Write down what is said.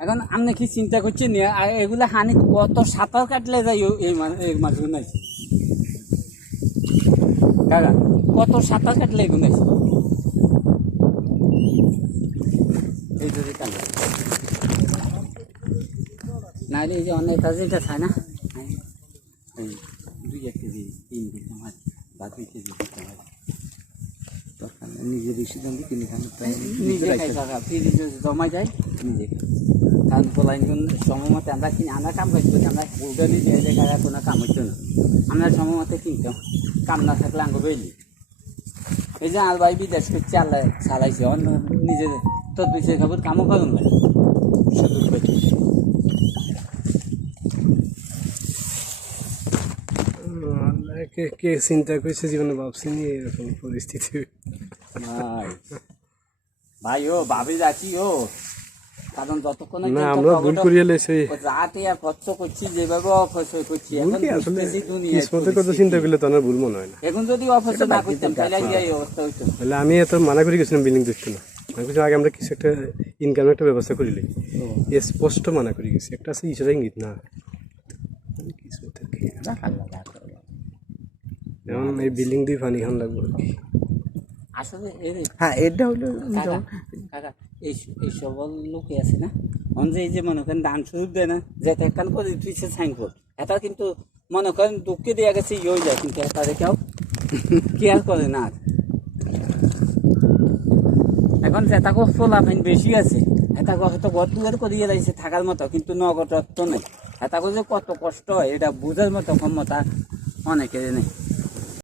এখন আপনি কি চিন্তা করছেন এগুলা হানি কত সাঁতার কাটলে যাই এই মাছগুলো নাই কাকা কত সাঁতার কাটলে এগুলো নাই এই যদি না এই যে অনেক যেটা খায় না এই 2-1 কেজি 3 কেজি মাছ বা 2 কেজি দিতে হয় নিজে বেশি দাম কিনে খান নিজে খাই কাকা ফ্রিজে জমা যায় নিজে কারণ পোলাইন সময় মতো আমরা কিনে আমরা কাম করছি আমরা উল্টালি দিয়ে যে কাকা কোনো কাম হচ্ছে না আমরা সময় মতো কিনতাম কাম না থাকলে আঙ্গ বেলি এই যে আর ভাই বিদেশ করছে আল্লাহ চালাইছে অন্য নিজে তোর দুই খাবার কামও করুন না সদুর পেটে কে চিন্তা করছে জীবনে ভাবছি নিয়ে এরকম পরিস্থিতি ভাই ও ভাবি যাচ্ছি ও কারণ যতক্ষণ না আমরা ভুল করিয়ে লেছি রাতে আর খরচ করছি যেভাবে অফসর করছি এখন আসলে কিসমতের কথা চিন্তা করলে তো আমার ভুল মনে হয় না এখন যদি অফসর না করতাম তাহলে এই অবস্থা হইতো তাহলে আমি এত মানা করে গেছিলাম বিল্ডিং দেখতে না আমি কিছু আগে আমরা কিছু একটা ইনকামের একটা ব্যবস্থা করিলে স্পষ্ট মানা করে গেছি একটা আছে ইশারা ইঙ্গিত না যেমন এই বিল্ডিং দিয়ে পানি খান লাগবে আর কি আসলে হ্যাঁ এটা হলো কাকা এই সকল লোকে আছে না অঞ্জে এই যে মনে করেন দান সুযোগ দেয় না যেটা একখান করে তুইছে সাইনবোর্ড এটা কিন্তু মনে করেন দুঃখে দেওয়া গেছে ইয়ে যায় কিন্তু তাদের কেউ কেয়ার করে না এখন যেটাকে ফলাফাইন বেশি আছে এটাকে হয়তো ঘর দুয়ার করিয়ে লাগছে থাকার মতো কিন্তু নগদ অর্থ নেই এটাকে যে কত কষ্ট হয় এটা বোঝার মতো ক্ষমতা অনেকের নেই